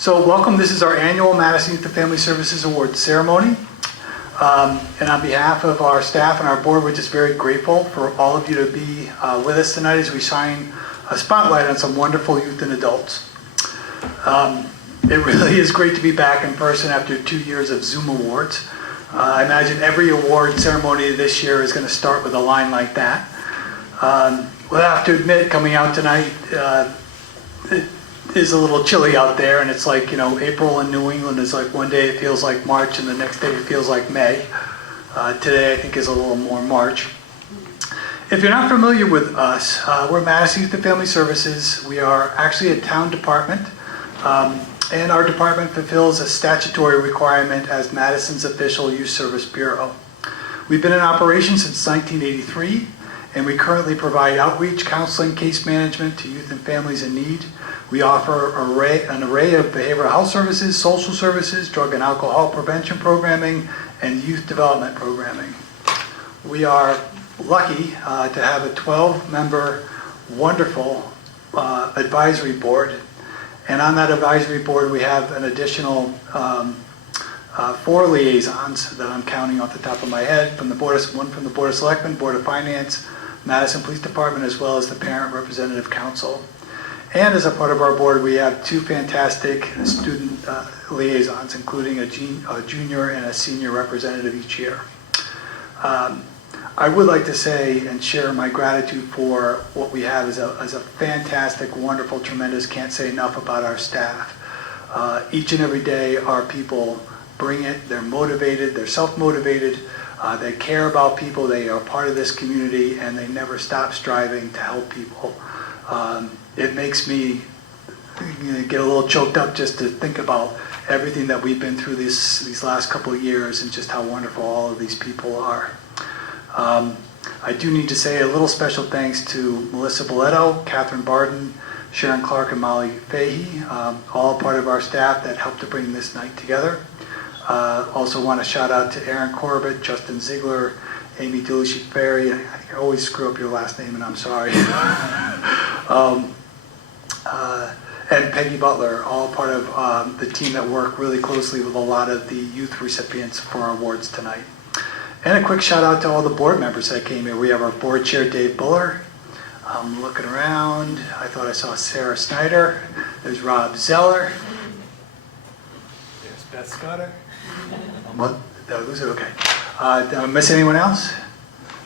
So welcome, this is our annual Madison Youth and Family Services Awards ceremony. And on behalf of our staff and our board, we're just very grateful for all of you to be with us tonight as we shine a spotlight on some wonderful youth and adults. It really is great to be back in person after 2 years of Zoom awards. I imagine every award ceremony this year is going to start with a line like that. We'll have to admit, coming out tonight, it is a little chilly out there, and it's like, you know, April in New England is like one day it feels like March and the next day it feels like May. Today I think is a little more March. If you're not familiar with us, we're Madison Youth and Family Services. We are actually a town department, and our department fulfills a statutory requirement as Madison's official youth service bureau. We've been in operation since 1983, and we currently provide outreach, counseling, case management to youth and families in need. We offer an array of behavioral health services, social services, drug and alcohol prevention programming, and youth development programming. We are lucky to have a 12-member, wonderful advisory board. And on that advisory board, we have an additional 4 liaisons that I'm counting off the top of my head, one from the Board of Selectmen, Board of Finance, Madison Police Department, as well as the Parent Representative Council. And as a part of our board, we have 2 fantastic student liaisons, including a junior and a senior representative each year. I would like to say and share my gratitude for what we have as a fantastic, wonderful, tremendous, can't say enough about our staff. Each and every day, our people bring it. They're motivated, they're self-motivated, they care about people, they are part of this community, and they never stop striving to help people. It makes me get a little choked up just to think about everything that we've been through these last couple of years and just how wonderful all of these people are. I do need to say a little special thanks to Melissa Boletto, Catherine Barden, Sharon Clark, and Molly Fahey, all part of our staff that helped to bring this night together. Also want to shout out to Aaron Corbett, Justin Ziegler, Amy Delucci-Ferry. I think I always screw up your last name, and I'm sorry. And Peggy Butler, all part of the team that work really closely with a lot of the youth recipients for our awards tonight. And a quick shout out to all the board members that came here. We have our board chair, Dave Buller. I'm looking around. I thought I saw Sarah Snyder. There's Rob Zeller. There's Beth Scudder. What? Was it okay? Did I miss anyone else?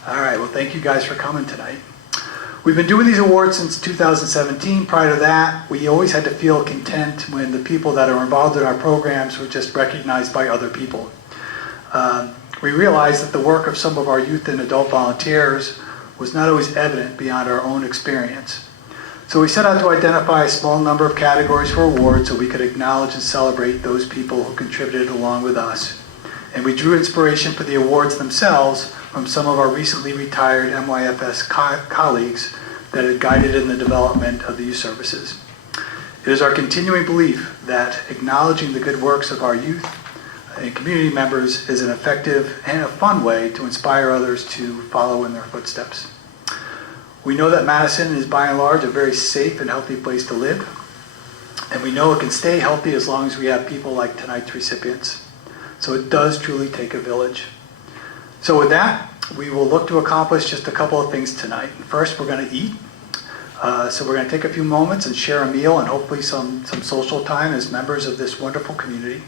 All right, well, thank you guys for coming tonight. We've been doing these awards since 2017. Prior to that, we always had to feel content when the people that are involved in our programs were just recognized by other people. We realized that the work of some of our youth and adult volunteers was not always evident beyond our own experience. So we set out to identify a small number of categories for awards so we could acknowledge and celebrate those people who contributed along with us. And we drew inspiration for the awards themselves from some of our recently retired MYFS colleagues that had guided in the development of the youth services. It is our continuing belief that acknowledging the good works of our youth and community members is an effective and a fun way to inspire others to follow in their footsteps. We know that Madison is by and large a very safe and healthy place to live, and we know it can stay healthy as long as we have people like tonight's recipients. So it does truly take a village. So with that, we will look to accomplish just a couple of things tonight. First, we're going to eat. So we're going to take a few moments and share a meal and hopefully some social time as members of this wonderful community.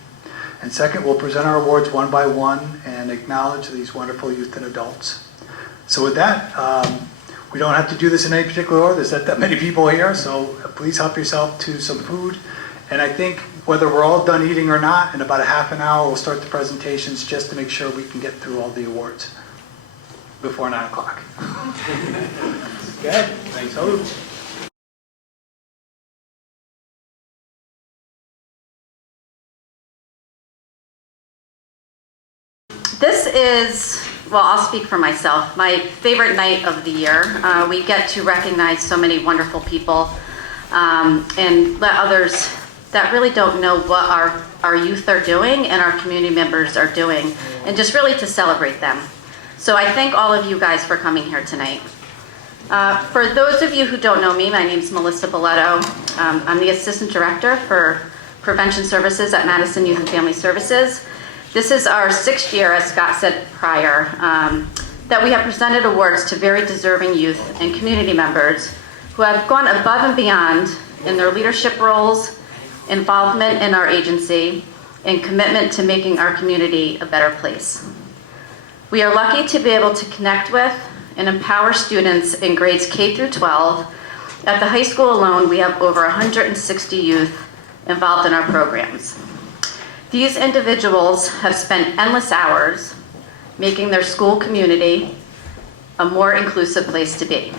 And second, we'll present our awards one by one and acknowledge these wonderful youth and adults. So with that, we don't have to do this in any particular order. There's not that many people here, so please help yourself to some food. And I think whether we're all done eating or not, in about a half an hour, we'll start the presentations just to make sure we can get through all the awards before 9 o'clock. Okay, thanks. Salud. This is, well, I'll speak for myself, my favorite night of the year. We get to recognize so many wonderful people and let others that really don't know what our youth are doing and our community members are doing, and just really to celebrate them. So I thank all of you guys for coming here tonight. For those of you who don't know me, my name is Melissa Boletto. I'm the Assistant Director for Prevention Services at Madison Youth and Family Services. This is our 6th year, as Scott said prior, that we have presented awards to very deserving youth and community members who have gone above and beyond in their leadership roles, involvement in our agency, and commitment to making our community a better place. We are lucky to be able to connect with and empower students in grades K through 12. At the high school alone, we have over 160 youth involved in our programs. These individuals have spent endless hours making their school community a more inclusive place to be.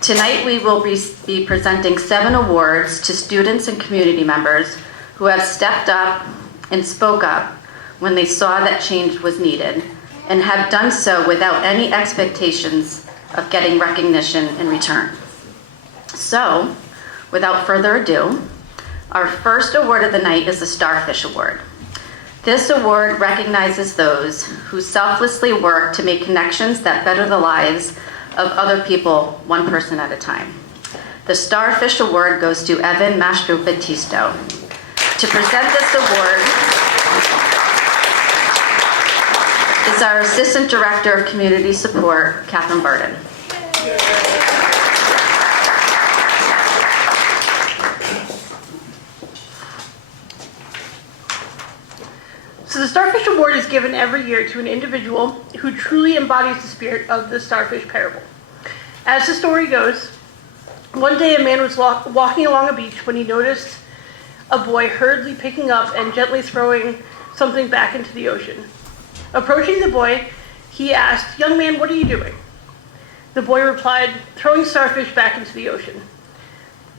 Tonight, we will be presenting 7 awards to students and community members who have stepped up and spoke up when they saw that change was needed and have done so without any expectations of getting recognition in return. So, without further ado, our first award of the night is the Starfish Award. This award recognizes those who selflessly work to make connections that better the lives of other people, one person at a time. The Starfish Award goes to Evan Mastro-Batisto. To present this award is our Assistant Director of Community Support, Catherine Burden. So the Starfish Award is given every year to an individual who truly embodies the spirit of the starfish parable. As the story goes, one day a man was walking along a beach when he noticed a boy hurriedly picking up and gently throwing something back into the ocean. Approaching the boy, he asked, "Young man, what are you doing?" The boy replied, "Throwing starfish back into the ocean.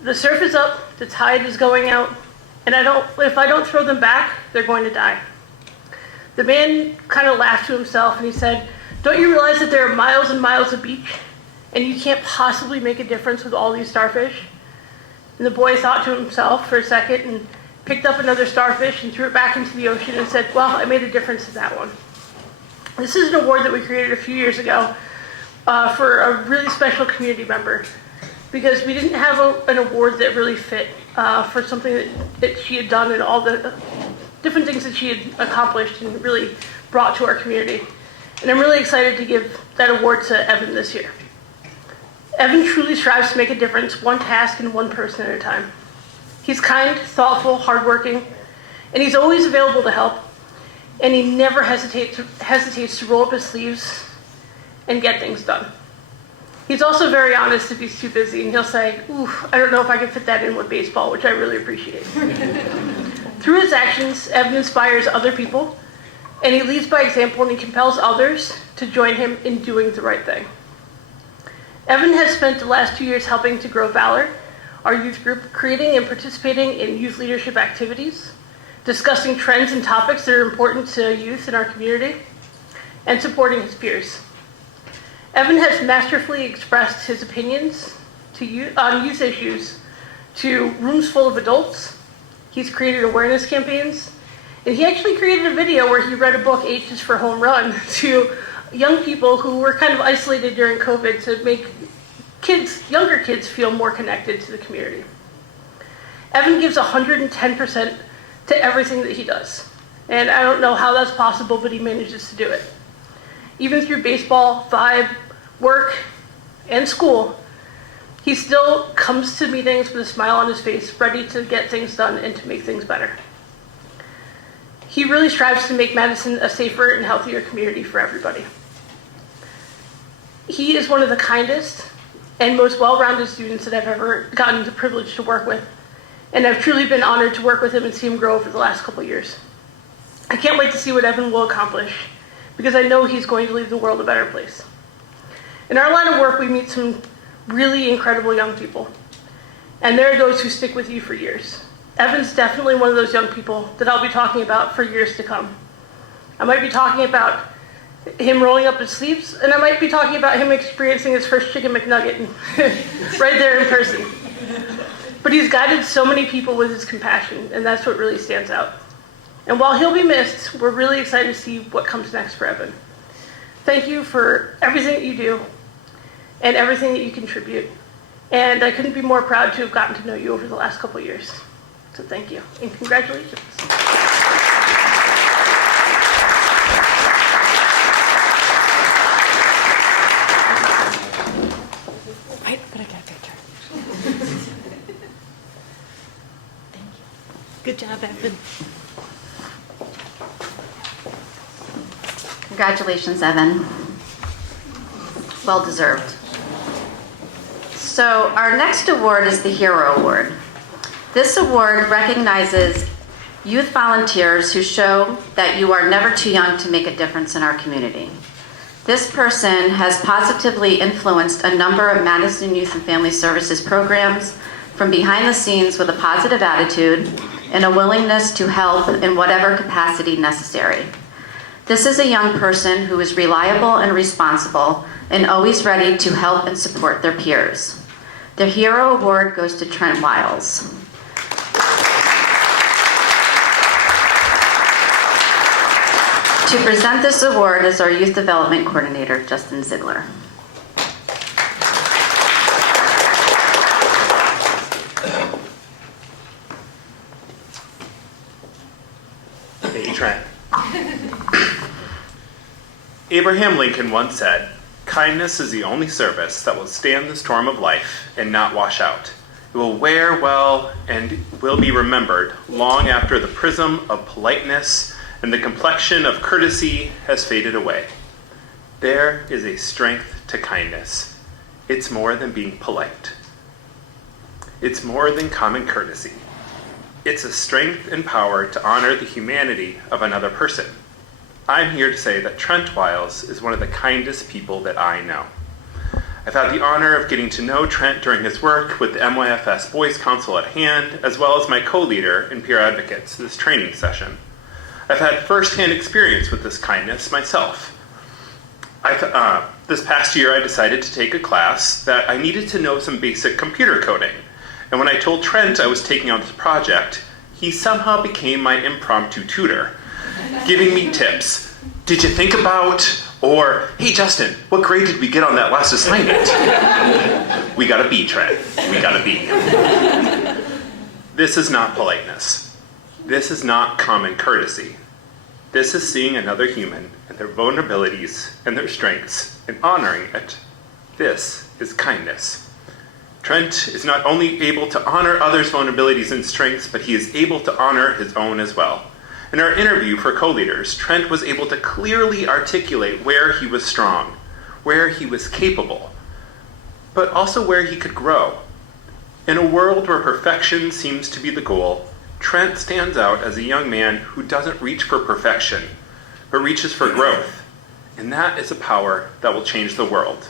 The surf is up, the tide is going out, and if I don't throw them back, they're going to die." The man kind of laughed to himself and he said, "Don't you realize that there are miles and miles of beach and you can't possibly make a difference with all these starfish?" And the boy thought to himself for a second and picked up another starfish and threw it back into the ocean and said, "Well, I made a difference in that one." This is an award that we created a few years ago for a really special community member because we didn't have an award that really fit for something that she had done and all the different things that she had accomplished and really brought to our community. And I'm really excited to give that award to Evan this year. Evan truly strives to make a difference, one task and one person at a time. He's kind, thoughtful, hardworking, and he's always available to help. And he never hesitates to roll up his sleeves and get things done. He's also very honest if he's too busy, and he'll say, "Ooh, I don't know if I can fit that in with baseball," which I really appreciate. Through his actions, Evan inspires other people, and he leads by example, and he compels others to join him in doing the right thing. Evan has spent the last 2 years helping to grow Valor, our youth group, creating and participating in youth leadership activities, discussing trends and topics that are important to youth in our community, and supporting his peers. Evan has masterfully expressed his opinions on youth issues to rooms full of adults. He's created awareness campaigns, and he actually created a video where he read a book, H is for Home Run, to young people who were kind of isolated during COVID to make younger kids feel more connected to the community. Evan gives 110% to everything that he does, and I don't know how that's possible, but he manages to do it. Even through baseball, vibe, work, and school, he still comes to meetings with a smile on his face, ready to get things done and to make things better. He really strives to make Madison a safer and healthier community for everybody. He is one of the kindest and most well-rounded students that I've ever gotten the privilege to work with, and I've truly been honored to work with him and see him grow over the last couple of years. I can't wait to see what Evan will accomplish, because I know he's going to leave the world a better place. In our line of work, we meet some really incredible young people, and there are those who stick with you for years. Evan's definitely one of those young people that I'll be talking about for years to come. I might be talking about him rolling up his sleeves, and I might be talking about him experiencing his first chicken McNugget right there in person. But he's guided so many people with his compassion, and that's what really stands out. And while he'll be missed, we're really excited to see what comes next for Evan. Thank you for everything that you do and everything that you contribute. And I couldn't be more proud to have gotten to know you over the last couple of years. So thank you, and congratulations. Right, but I got a picture. Thank you. Good job, Evan. Congratulations, Evan. Well deserved. So our next award is the Hero Award. This award recognizes youth volunteers who show that you are never too young to make a difference in our community. This person has positively influenced a number of Madison Youth and Family Services programs from behind the scenes with a positive attitude and a willingness to help in whatever capacity necessary. This is a young person who is reliable and responsible and always ready to help and support their peers. The Hero Award goes to Trent Wiles. To present this award is our Youth Development Coordinator, Justin Ziegler. Hey, Trent. Abraham Lincoln once said, "Kindness is the only service that will stand the storm of life and not wash out. It will wear well and will be remembered long after the prism of politeness and the complexion of courtesy has faded away." There is a strength to kindness. It's more than being polite. It's more than common courtesy. It's a strength and power to honor the humanity of another person. I'm here to say that Trent Wiles is one of the kindest people that I know. I've had the honor of getting to know Trent during his work with the MYFS Boys Council at hand, as well as my co-leader in Peer Advocates this training session. I've had firsthand experience with this kindness myself. This past year, I decided to take a class that I needed to know some basic computer coding. And when I told Trent I was taking on this project, he somehow became my impromptu tutor, giving me tips. Did you think about, or, hey Justin, what grade did we get on that last assignment? We got a B, Trent, we got a B. This is not politeness. This is not common courtesy. This is seeing another human and their vulnerabilities and their strengths and honoring it. This is kindness. Trent is not only able to honor others' vulnerabilities and strengths, but he is able to honor his own as well. In our interview for co-leaders, Trent was able to clearly articulate where he was strong, where he was capable, but also where he could grow. In a world where perfection seems to be the goal, Trent stands out as a young man who doesn't reach for perfection, but reaches for growth. And that is a power that will change the world.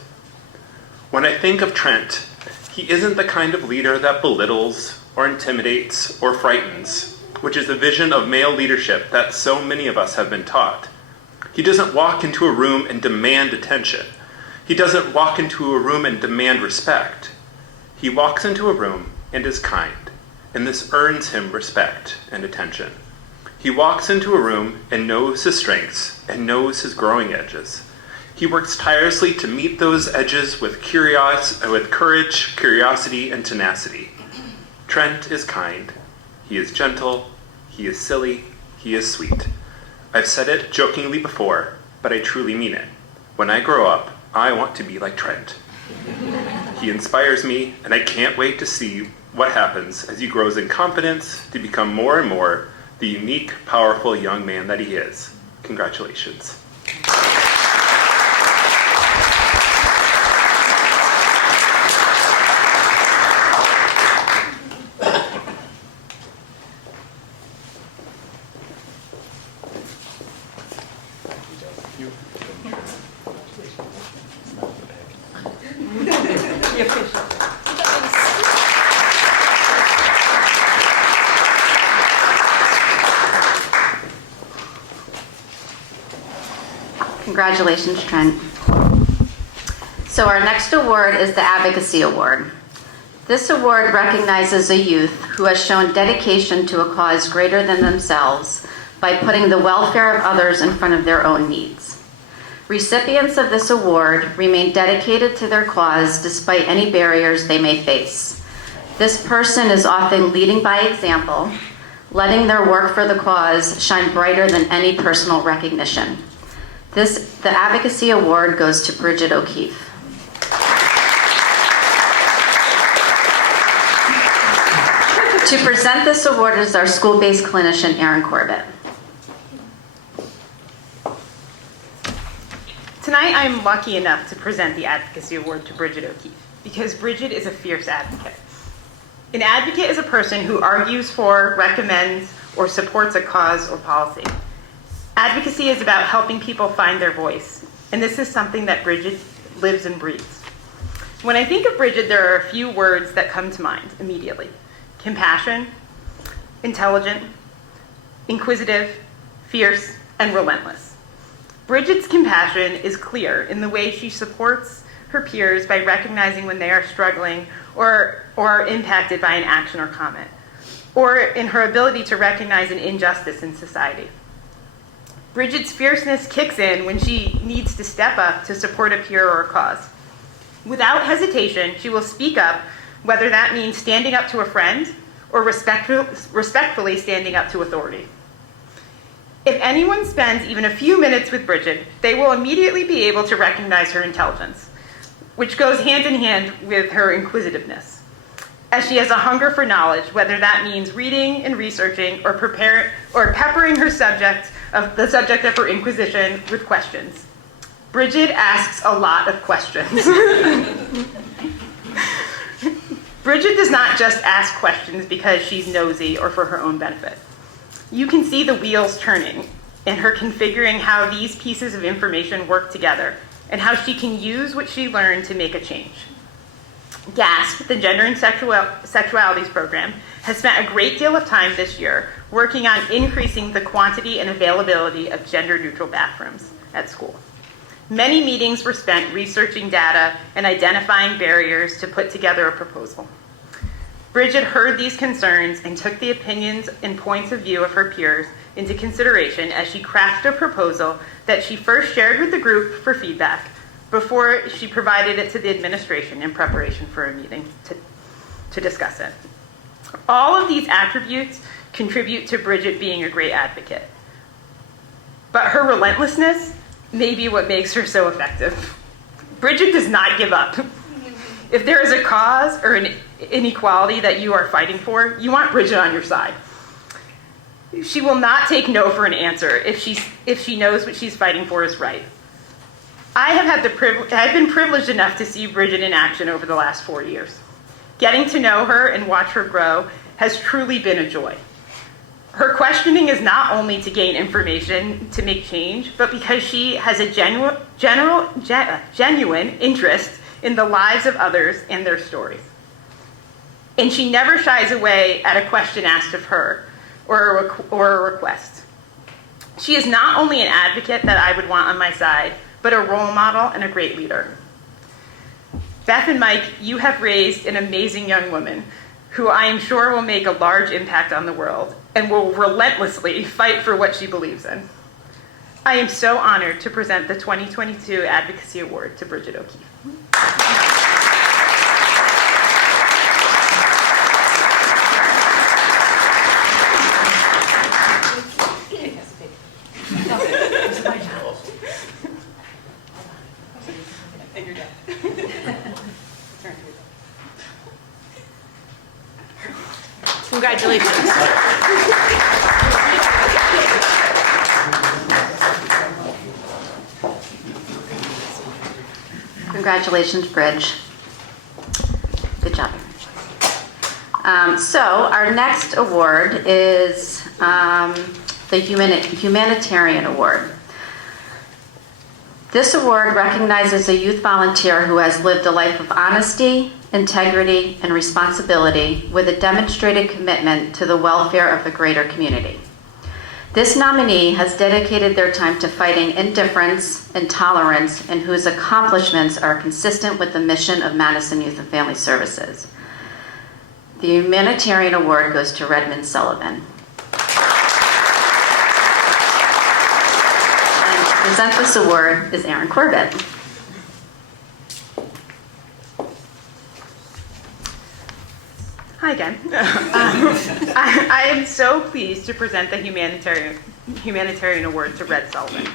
When I think of Trent, he isn't the kind of leader that belittles or intimidates or frightens, which is the vision of male leadership that so many of us have been taught. He doesn't walk into a room and demand attention. He doesn't walk into a room and demand respect. He walks into a room and is kind, and this earns him respect and attention. He walks into a room and knows his strengths and knows his growing edges. He works tirelessly to meet those edges with courage, curiosity, and tenacity. Trent is kind. He is gentle. He is silly. He is sweet. I've said it jokingly before, but I truly mean it. When I grow up, I want to be like Trent. He inspires me, and I can't wait to see what happens as he grows in confidence to become more and more the unique, powerful young man that he is. Congratulations. Congratulations, Trent. So our next award is the Advocacy Award. This award recognizes a youth who has shown dedication to a cause greater than themselves by putting the welfare of others in front of their own needs. Recipients of this award remain dedicated to their cause despite any barriers they may face. This person is often leading by example, letting their work for the cause shine brighter than any personal recognition. The Advocacy Award goes to Bridget O'Keefe. To present this award is our school-based clinician, Erin Corbett. Tonight, I'm lucky enough to present the Advocacy Award to Bridget O'Keefe because Bridget is a fierce advocate. An advocate is a person who argues for, recommends, or supports a cause or policy. Advocacy is about helping people find their voice, and this is something that Bridget lives and breathes. When I think of Bridget, there are a few words that come to mind immediately: compassion, intelligent, inquisitive, fierce, and relentless. Bridget's compassion is clear in the way she supports her peers by recognizing when they are struggling or are impacted by an action or comment, or in her ability to recognize an injustice in society. Bridget's fierceness kicks in when she needs to step up to support a peer or a cause. Without hesitation, she will speak up, whether that means standing up to a friend or respectfully standing up to authority. If anyone spends even a few minutes with Bridget, they will immediately be able to recognize her intelligence, which goes hand in hand with her inquisitiveness, as she has a hunger for knowledge, whether that means reading and researching or peppering the subject of her inquisition with questions. Bridget asks a lot of questions. Bridget does not just ask questions because she's nosy or for her own benefit. You can see the wheels turning and her configuring how these pieces of information work together and how she can use what she learned to make a change. GASP, the Gender and Sexualities Program, has spent a great deal of time this year working on increasing the quantity and availability of gender-neutral bathrooms at school. Many meetings were spent researching data and identifying barriers to put together a proposal. Bridget heard these concerns and took the opinions and points of view of her peers into consideration as she crafted a proposal that she first shared with the group for feedback before she provided it to the administration in preparation for a meeting to discuss it. All of these attributes contribute to Bridget being a great advocate. But her relentlessness may be what makes her so effective. Bridget does not give up. If there is a cause or an inequality that you are fighting for, you want Bridget on your side. She will not take no for an answer if she knows what she's fighting for is right. I've been privileged enough to see Bridget in action over the last 4 years. Getting to know her and watch her grow has truly been a joy. Her questioning is not only to gain information to make change, but because she has a genuine interest in the lives of others and their stories. And she never shies away at a question asked of her or a request. She is not only an advocate that I would want on my side, but a role model and a great leader. Beth and Mike, you have raised an amazing young woman who I am sure will make a large impact on the world and will relentlessly fight for what she believes in. I am so honored to present the 2022 Advocacy Award to Bridget O'Keefe. Congratulations. Congratulations, Bridge. Good job. So our next award is the Humanitarian Award. This award recognizes a youth volunteer who has lived a life of honesty, integrity, and responsibility with a demonstrated commitment to the welfare of the greater community. This nominee has dedicated their time to fighting indifference, intolerance, and whose accomplishments are consistent with the mission of Madison Youth and Family Services. The Humanitarian Award goes to Redmond Sullivan. And to present this award is Erin Corbett. Hi again. I am so pleased to present the Humanitarian Award to Red Sullivan.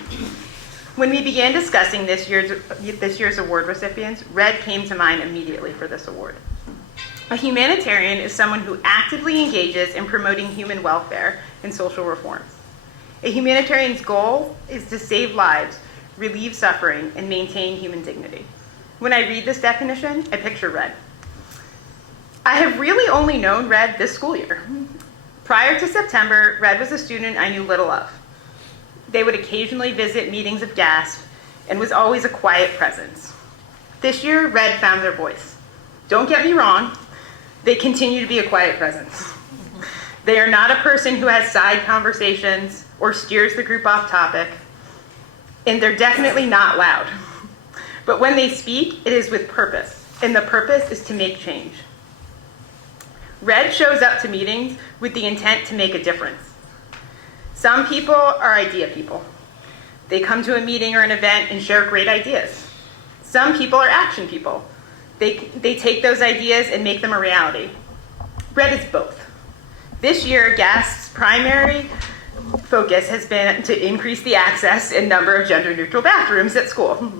When we began discussing this year's award recipients, Red came to mind immediately for this award. A humanitarian is someone who actively engages in promoting human welfare and social reforms. A humanitarian's goal is to save lives, relieve suffering, and maintain human dignity. When I read this definition, I picture Red. I have really only known Red this school year. Prior to September, Red was a student I knew little of. They would occasionally visit meetings of GASP and was always a quiet presence. This year, Red found their voice. Don't get me wrong, they continue to be a quiet presence. They are not a person who has side conversations or steers the group off topic, and they're definitely not loud. But when they speak, it is with purpose, and the purpose is to make change. Red shows up to meetings with the intent to make a difference. Some people are idea people. They come to a meeting or an event and share great ideas. Some people are action people. They take those ideas and make them a reality. Red is both. This year, GASP's primary focus has been to increase the access and number of gender-neutral bathrooms at school.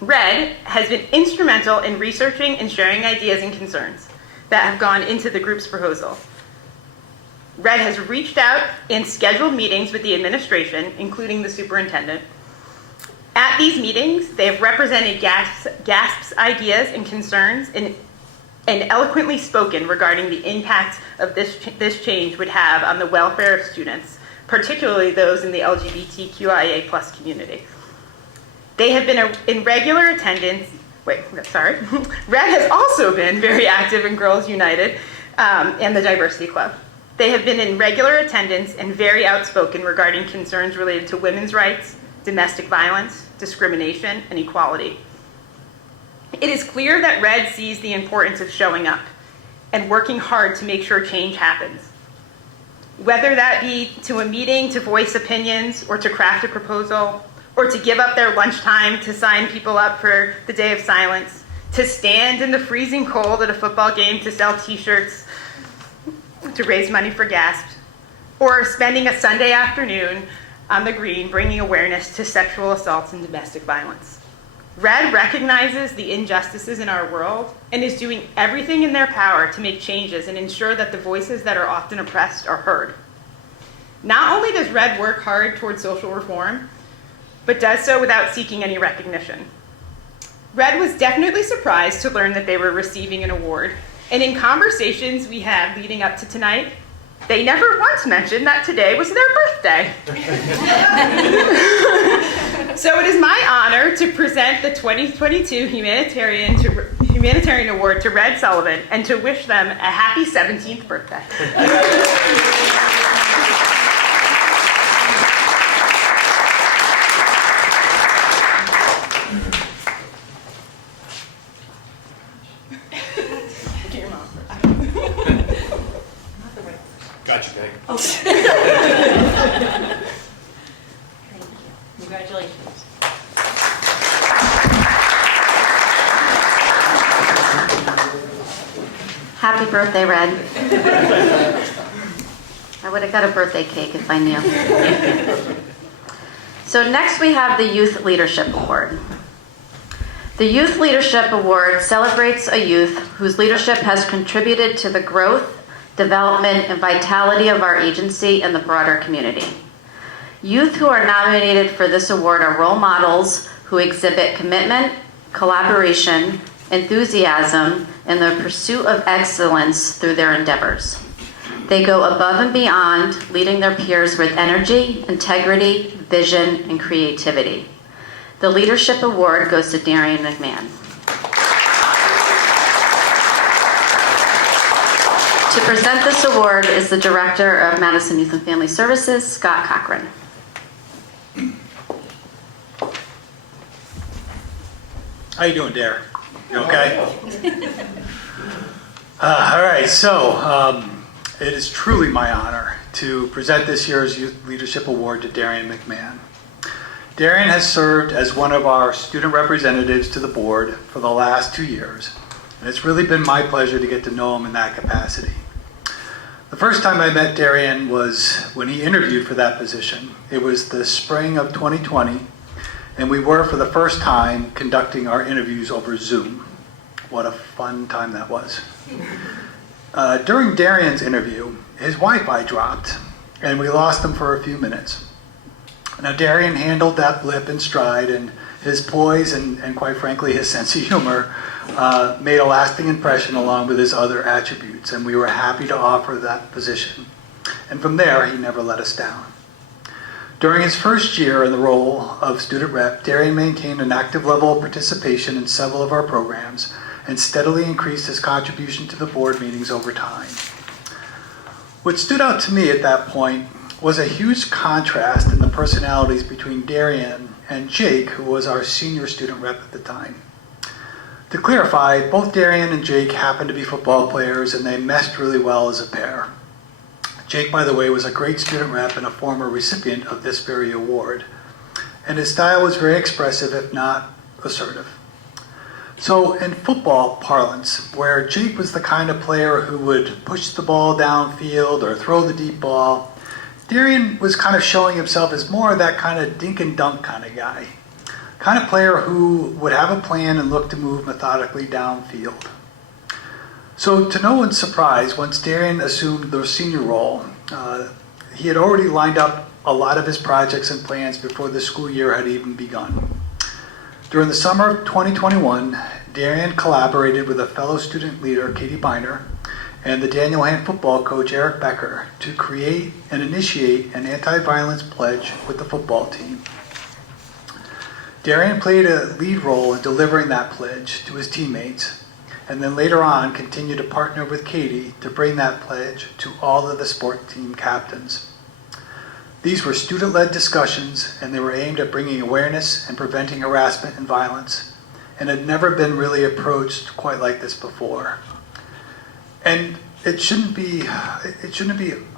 Red has been instrumental in researching and sharing ideas and concerns that have gone into the group's proposal. Red has reached out and scheduled meetings with the administration, including the superintendent. At these meetings, they have represented GASP's ideas and concerns and eloquently spoken regarding the impact of this change would have on the welfare of students, particularly those in the LGBTQIA+ community. They have been in regular attendance. Red has also been very active in Girls United and the Diversity Club. They have been in regular attendance and very outspoken regarding concerns related to women's rights, domestic violence, discrimination, and equality. It is clear that Red sees the importance of showing up and working hard to make sure change happens. Whether that be to a meeting to voice opinions or to craft a proposal, or to give up their lunchtime to sign people up for the Day of Silence, to stand in the freezing cold at a football game to sell t-shirts, to raise money for GASP, or spending a Sunday afternoon on the green bringing awareness to sexual assaults and domestic violence. Red recognizes the injustices in our world and is doing everything in their power to make changes and ensure that the voices that are often oppressed are heard. Not only does Red work hard towards social reform, but does so without seeking any recognition. Red was definitely surprised to learn that they were receiving an award, and in conversations we had leading up to tonight, they never once mentioned that today was their birthday. So it is my honor to present the 2022 Humanitarian Award to Red Sullivan and to wish them a happy 17th birthday. Gotcha, gang. Congratulations. Happy birthday, Red. I would have got a birthday cake if I knew. So next we have the Youth Leadership Award. The Youth Leadership Award celebrates a youth whose leadership has contributed to the growth, development, and vitality of our agency and the broader community. Youth who are nominated for this award are role models who exhibit commitment, collaboration, enthusiasm, and the pursuit of excellence through their endeavors. They go above and beyond, leading their peers with energy, integrity, vision, and creativity. The Leadership Award goes to Darian McMahon. To present this award is the Director of Madison Youth and Family Services, Scott Cochran. How you doing, Dare? You okay? All right, so it is truly my honor to present this year's Youth Leadership Award to Darian McMahon. Darian has served as one of our student representatives to the board for the last 2 years And it's really been my pleasure to get to know him in that capacity. The first time I met Darian was when he interviewed for that position. It was the spring of 2020, and we were for the first time conducting our interviews over Zoom. What a fun time that was. During Darian's interview, his Wi-Fi dropped, and we lost him for a few minutes. Now, Darian handled that blip in stride, and his poise and quite frankly, his sense of humor made a lasting impression along with his other attributes, and we were happy to offer that position. And from there, he never let us down. During his first year in the role of student rep, Darian maintained an active level of participation in several of our programs and steadily increased his contribution to the board meetings over time. What stood out to me at that point was a huge contrast in the personalities between Darian and Jake, who was our senior student rep at the time. To clarify, both Darian and Jake happened to be football players, and they meshed really well as a pair. Jake, by the way, was a great student rep and a former recipient of this very award. And his style was very expressive, if not assertive. So in football parlance, where Jake was the kind of player who would push the ball downfield or throw the deep ball, Darian was kind of showing himself as more of that kind of dink and dunk kind of guy. Kind of player who would have a plan and look to move methodically downfield. So to no one's surprise, once Darian assumed the senior role, he had already lined up a lot of his projects and plans before the school year had even begun. During the summer of 2021, Darian collaborated with a fellow student leader, Katie Biner, and the Daniel Hand football coach, Eric Becker, to create and initiate an anti-violence pledge with the football team. Darian played a lead role in delivering that pledge to his teammates, and then later on continued to partner with Katie to bring that pledge to all of the sport team captains. These were student-led discussions, and they were aimed at bringing awareness and preventing harassment and violence, and had never been really approached quite like this before. And it shouldn't be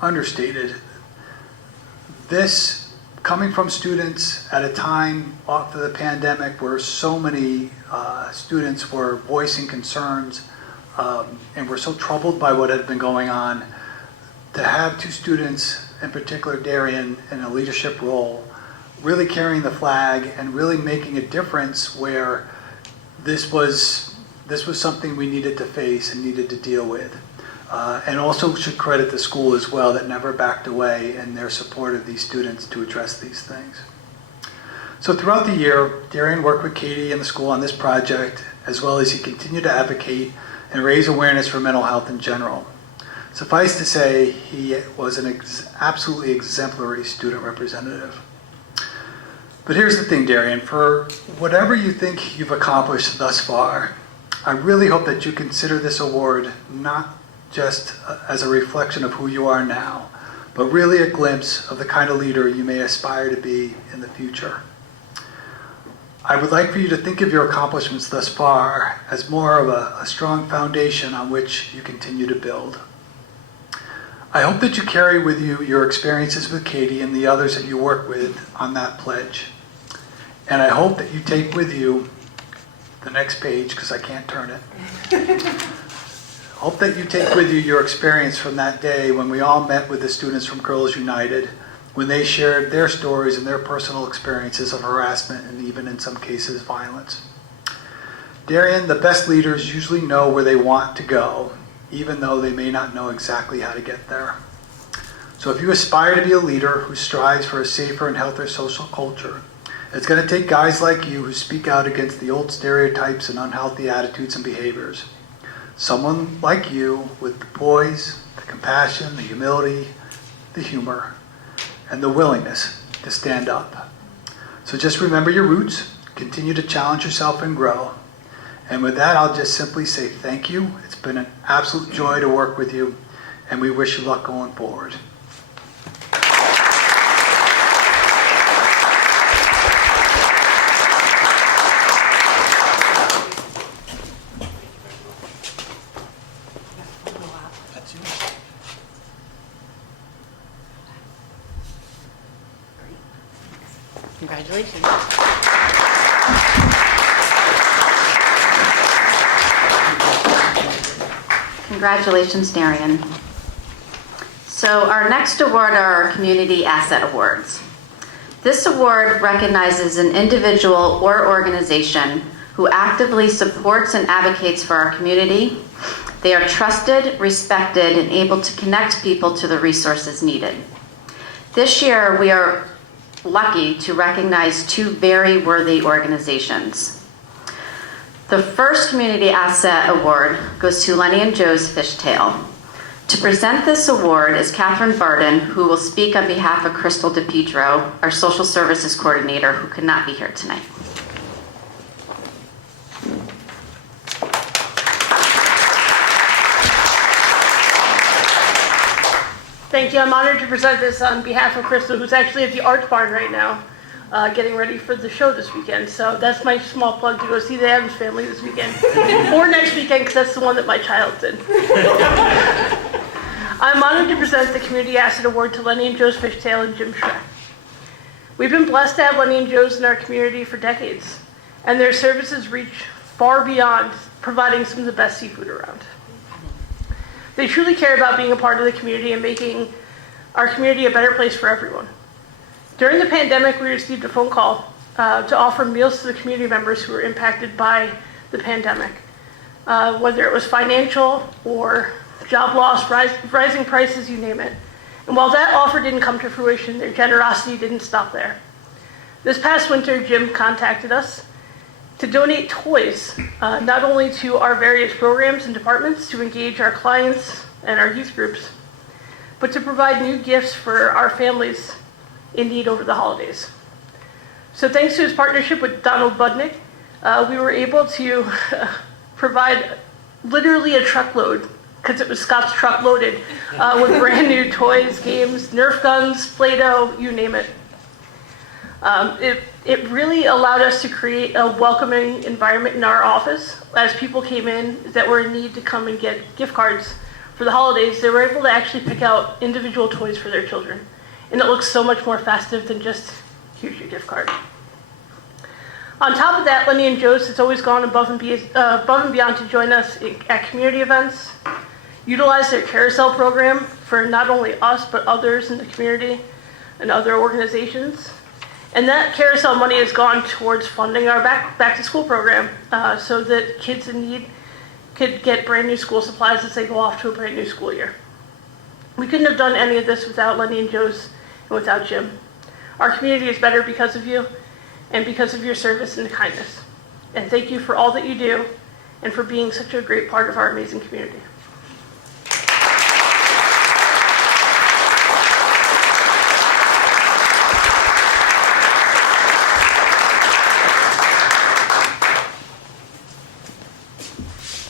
understated. This coming from students at a time after the pandemic where so many students were voicing concerns and were so troubled by what had been going on, to have two students, in particular Darian, in a leadership role, really carrying the flag and really making a difference where this was something we needed to face and needed to deal with. And also should credit the school as well that never backed away in their support of these students to address these things. So throughout the year, Darian worked with Katie and the school on this project, as well as he continued to advocate and raise awareness for mental health in general. Suffice to say, he was an absolutely exemplary student representative. But here's the thing, Darian, for whatever you think you've accomplished thus far, I really hope that you consider this award not just as a reflection of who you are now, but really a glimpse of the kind of leader you may aspire to be in the future. I would like for you to think of your accomplishments thus far as more of a strong foundation on which you continue to build. I hope that you carry with you your experiences with Katie and the others that you work with on that pledge. And I hope that you take with you the next page, because I can't turn it. Hope that you take with you your experience from that day when we all met with the students from Girls United, when they shared their stories and their personal experiences of harassment and even in some cases violence. Darian, the best leaders usually know where they want to go, even though they may not know exactly how to get there. So if you aspire to be a leader who strives for a safer and healthier social culture, it's going to take guys like you who speak out against the old stereotypes and unhealthy attitudes and behaviors. Someone like you with the poise, the compassion, the humility, the humor, and the willingness to stand up. So just remember your roots, continue to challenge yourself and grow. And with that, I'll just simply say thank you. It's been an absolute joy to work with you, and we wish you luck going forward. Congratulations. Congratulations, Darian. So our next award are our Community Asset Awards. This award recognizes an individual or organization who actively supports and advocates for our community. They are trusted, respected, and able to connect people to the resources needed. This year, we are lucky to recognize two very worthy organizations. The first Community Asset Award goes to Lenny and Joe's Fishtail. To present this award is Catherine Barden, who will speak on behalf of Crystal DePietro, our Social Services Coordinator, who could not be here tonight. Thank you. I'm honored to present this on behalf of Crystal, who's actually at the Arts Barn right now, getting ready for the show this weekend. So that's my small plug to go see the Adams Family this weekend. Or next weekend, because that's the one that my child's in. I'm honored to present the Community Asset Award to Lenny and Joe's Fishtail and Jim Schreck. We've been blessed to have Lenny and Joe's in our community for decades, and their services reach far beyond providing some of the best seafood around. They truly care about being a part of the community and making our community a better place for everyone. During the pandemic, we received a phone call to offer meals to the community members who were impacted by the pandemic, whether it was financial or job loss, rising prices, you name it. And while that offer didn't come to fruition, their generosity didn't stop there. This past winter, Jim contacted us to donate toys, not only to our various programs and departments to engage our clients and our youth groups, but to provide new gifts for our families in need over the holidays. So thanks to his partnership with Donald Budnick, we were able to provide literally a truckload, because it was Scott's truck loaded, with brand new toys, games, Nerf guns, Play-Doh, you name it. It really allowed us to create a welcoming environment in our office. As people came in that were in need to come and get gift cards for the holidays, they were able to actually pick out individual toys for their children. And it looks so much more festive than just, here's your gift card. On top of that, Lenny and Joe's has always gone above and beyond to join us at community events, utilize their carousel program for not only us, but others in the community and other organizations. And that carousel money has gone towards funding our back to school program, so that kids in need could get brand new school supplies as they go off to a brand new school year. We couldn't have done any of this without Lenny and Joe's and without Jim. Our community is better because of you and because of your service and kindness. And thank you for all that you do and for being such a great part of our amazing community.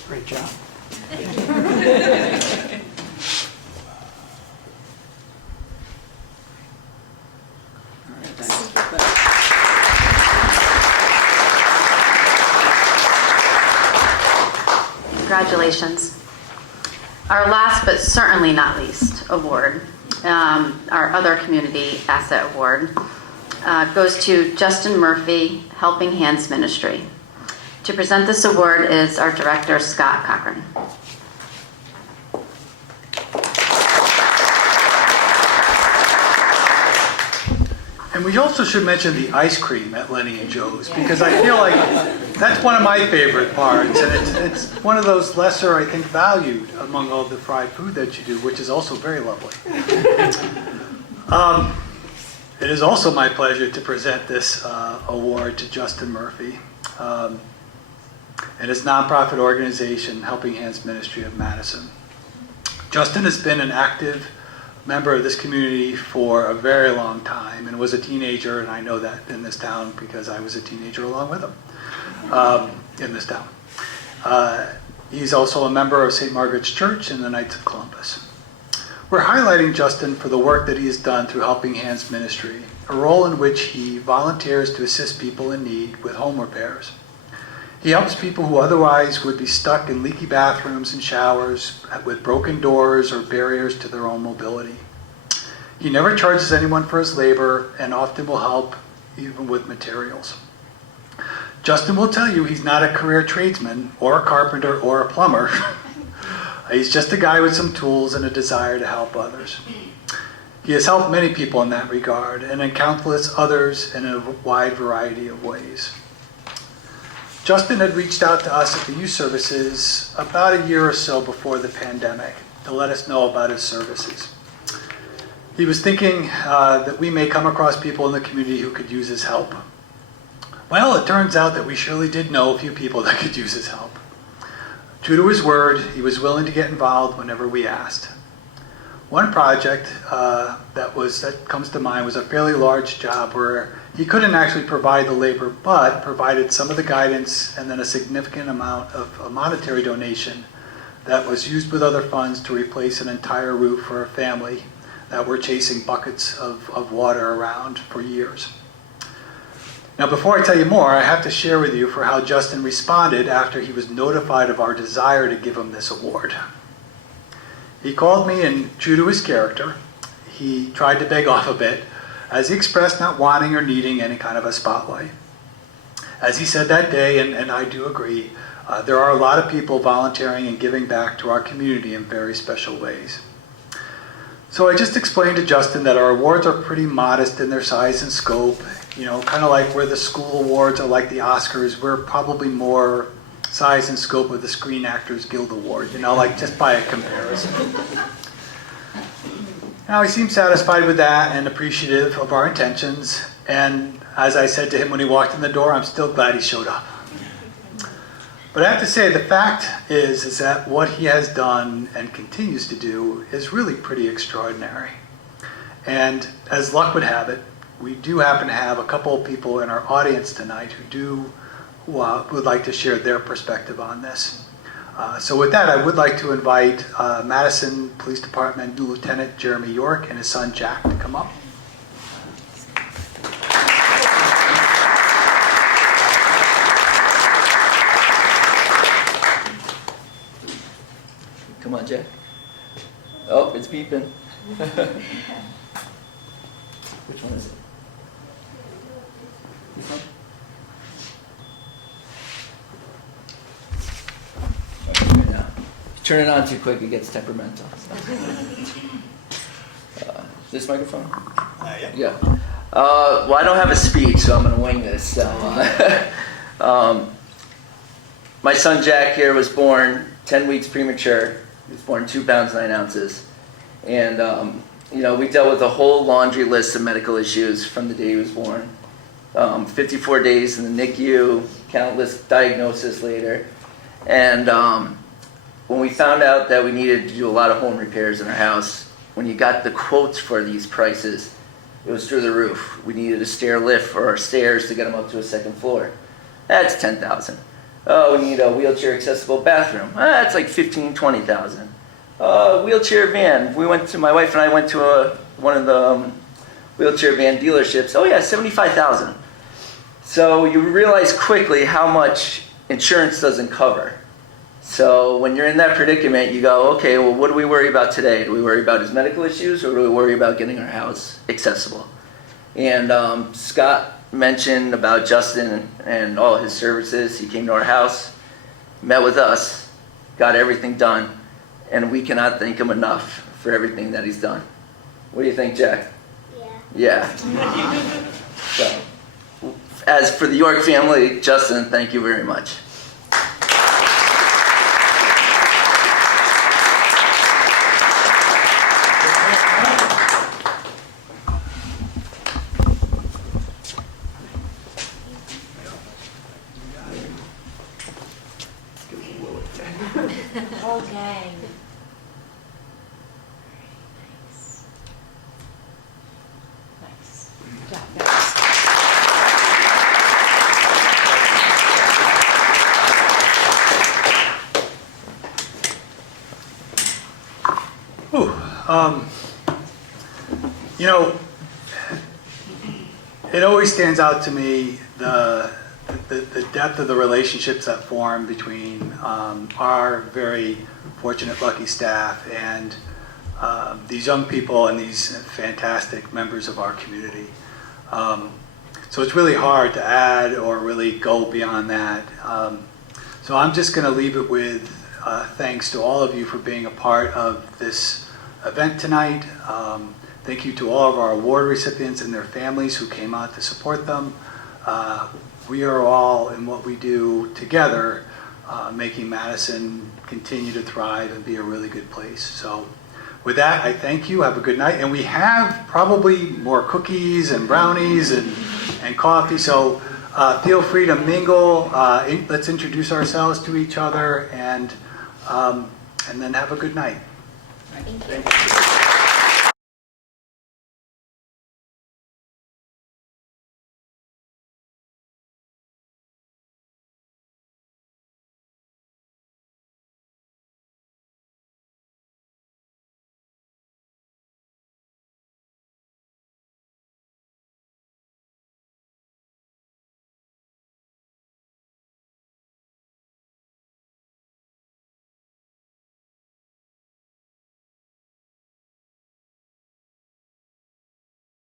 Great job. Congratulations. Our last but certainly not least award, our other Community Asset Award, goes to Justin Murphy, Helping Hands Ministry. To present this award is our director, Scott Cochran. And we also should mention the ice cream at Lenny and Joe's, because I feel like that's one of my favorite parts, and it's one of those lesser, I think, valued among all the fried food that you do, which is also very lovely. It is also my pleasure to present this award to Justin Murphy and his nonprofit organization, Helping Hands Ministry of Madison. Justin has been an active member of this community for a very long time and was a teenager, and I know that in this town because I was a teenager along with him in this town. He's also a member of St. Margaret's Church and the Knights of Columbus. We're highlighting Justin for the work that he has done through Helping Hands Ministry, a role in which he volunteers to assist people in need with home repairs. He helps people who otherwise would be stuck in leaky bathrooms and showers with broken doors or barriers to their own mobility. He never charges anyone for his labor and often will help even with materials. Justin will tell you he's not a career tradesman or a carpenter or a plumber. He's just a guy with some tools and a desire to help others. He has helped many people in that regard, and in countless others in a wide variety of ways. Justin had reached out to us at the youth services about a year or so before the pandemic to let us know about his services. He was thinking that we may come across people in the community who could use his help. Well, it turns out that we surely did know a few people that could use his help. True to his word, he was willing to get involved whenever we asked. One project that comes to mind was a fairly large job where he couldn't actually provide the labor, but provided some of the guidance and then a significant amount of a monetary donation that was used with other funds to replace an entire roof for a family that were chasing buckets of water around for years. Now, before I tell you more, I have to share with you for how Justin responded after he was notified of our desire to give him this award. He called me, and true to his character, he tried to beg off a bit, as he expressed not wanting or needing any kind of a spotlight. As he said that day, and I do agree, there are a lot of people volunteering and giving back to our community in very special ways. So I just explained to Justin that our awards are pretty modest in their size and scope. You know, kind of like where the school awards are like the Oscars, we're probably more size and scope of the Screen Actors Guild Award, you know, like just by a comparison. Now, he seemed satisfied with that and appreciative of our intentions. And as I said to him when he walked in the door, I'm still glad he showed up. But I have to say, the fact is that what he has done and continues to do is really pretty extraordinary. And as luck would have it, we do happen to have a couple of people in our audience tonight who would like to share their perspective on this. So with that, I would like to invite Madison Police Department Lieutenant Jeremy York and his son Jack to come up. Come on, Jack. Oh, it's beeping. Which one is it? This one? Okay, now. Turn it on too quick, it gets temperamental. This microphone? Yeah. Well, I don't have a speech, so I'm going to wing this. So, my son Jack here was born 10 weeks premature. He was born 2 pounds 9 ounces. And, we dealt with a whole laundry list of medical issues from the day he was born. 54 days in the NICU, countless diagnoses later. And when we found out that we needed to do a lot of home repairs in our house, when you got the quotes for these prices, it was through the roof. We needed a stair lift for our stairs to get them up to a 2nd floor. That's $10,000. Oh, we need a wheelchair accessible bathroom. That's like $15,000, $20,000. Wheelchair van. My wife and I went to one of the wheelchair van dealerships. Oh yeah, $75,000. So you realize quickly how much insurance doesn't cover. So when you're in that predicament, you go, okay, well, what do we worry about today? Do we worry about his medical issues, or do we worry about getting our house accessible? And Scott mentioned about Justin and all his services. He came to our house, met with us, got everything done, and we cannot thank him enough for everything that he's done. What do you think, Jack? Yeah. So, as for the York family, Justin, thank you very much. Okay. Nice. Good job, guys. Whew. It always stands out to me the depth of the relationships that form between our very fortunate, lucky staff and these young people and these fantastic members of our community. So it's really hard to add or really go beyond that. So I'm just going to leave it with thanks to all of you for being a part of this event tonight. Thank you to all of our award recipients and their families who came out to support them. We are all in what we do together, making Madison continue to thrive and be a really good place. So with that, I thank you. Have a good night. And we have probably more cookies and brownies and coffee. So feel free to mingle. Let's introduce ourselves to each other and then have a good night. Thank you.